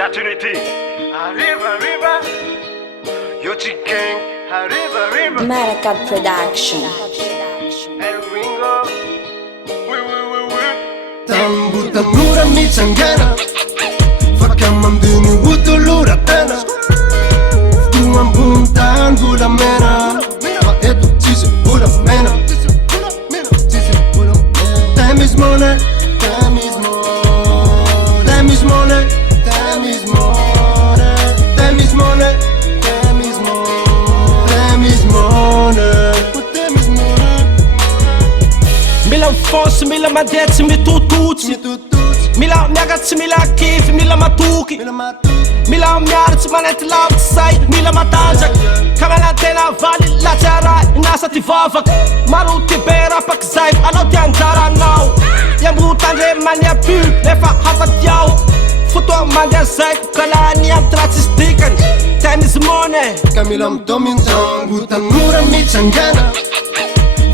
da Trinity. Arriva, arriva. Yochi Gang. Arriva, arriva. Maracab Production. El Ringo. Tambutan mura michangana Fakam dini utulura tena Tuan buntan gula mena Ma etu chise gula mena Time is money, time is money, time is money, time is money, time is money, time is money, time is money, time is money. Mila mifotsy, mila mandeha tsy mitototsy, mila miaka tsy mila kify, mila matoky, mila miary tsy manenty lavitsy say, mila matanjaky ka manantena valy latsy arahy inasa ty vavaky. Maro ty be rapaky zay anao ty anjaranao, iambotandre maniapu nefa hafaty ao. Fotoa mandeha zaiko kalany amy tratsy sy dikany. Time is money. Kamila mdominzan butan mura michangana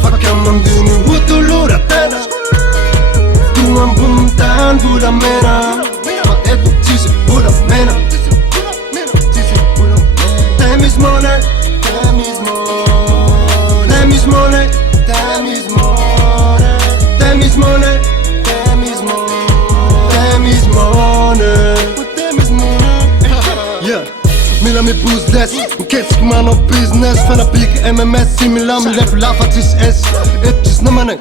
Fakam dini utulura tena Tuan buntan gula mena Ma etu chise gula mena Time is money, time is money, time is money, time is money, time is money, time is money, time is money, time is money. Yeah, mila mi business, nketsk man of business. Fana big MMS, simila mi lef lafa tis S. Ettis namane,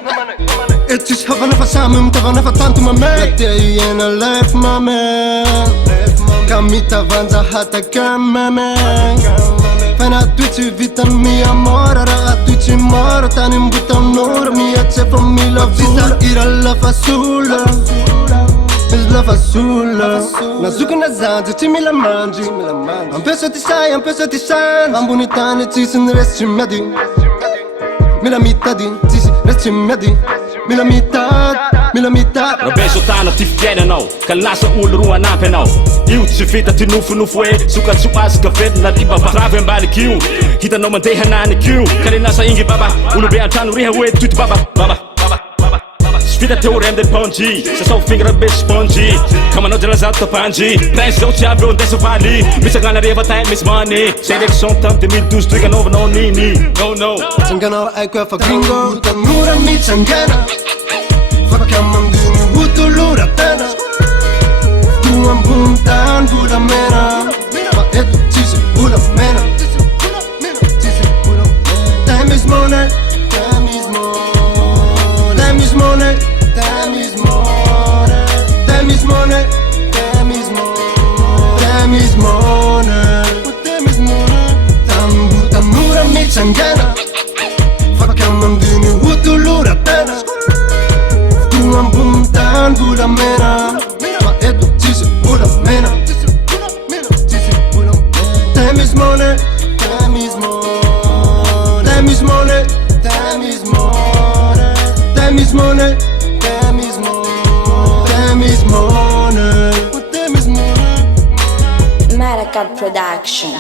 ettis hava nafa samum, tava nafa tantu mame. Lete yena lef mame, kamita vanza hata kamame. Fana tuici vita mia mora, raga tuici mora. Tani mbuta nora, mia cefa mi la vita. Ira la fasula, is la fasula. Nazuka na zanzi, ti mi la mangi. Ampeso ti sai, ampeso ti san. Ambunitani ci sin resti medi. Mila mitadi, ci si resti medi. Mila mitad. Rabeso tana ty fiaina anao ka lasa olo roa anampy anao. Io tsy vita ty nofonofo hoe sokatso azy ka vedina ty babavy ambaliky io. Hitanao mandeha ananiky io ka le lasa ingy baba olobe antrano reha hoe tuty baba. Tsy vita théorème del Ponji, sasao fingra be spongy. Ka manao jalazado tapangy, prince zao tsy avy eo andesa valy. Misy agnana rehefa time misy money. Sélection tam 2012 toika novanao nini. No Sangana aiko efa gringo Butan mura michangana Fakam dini utulura tena Tuan buntan gula mena Ma etu chise gula mena Time is money, time is money, time is money, time is money, time is money, time is money, time is money, time is money. Tambutan mura michangana Fakam dini utulura tena Tuan buntan gula mena Ma etu chise gula mena Time is money, time is money, time is money, time is money, time is money, time is money, time is money, time is money. Maracab Production.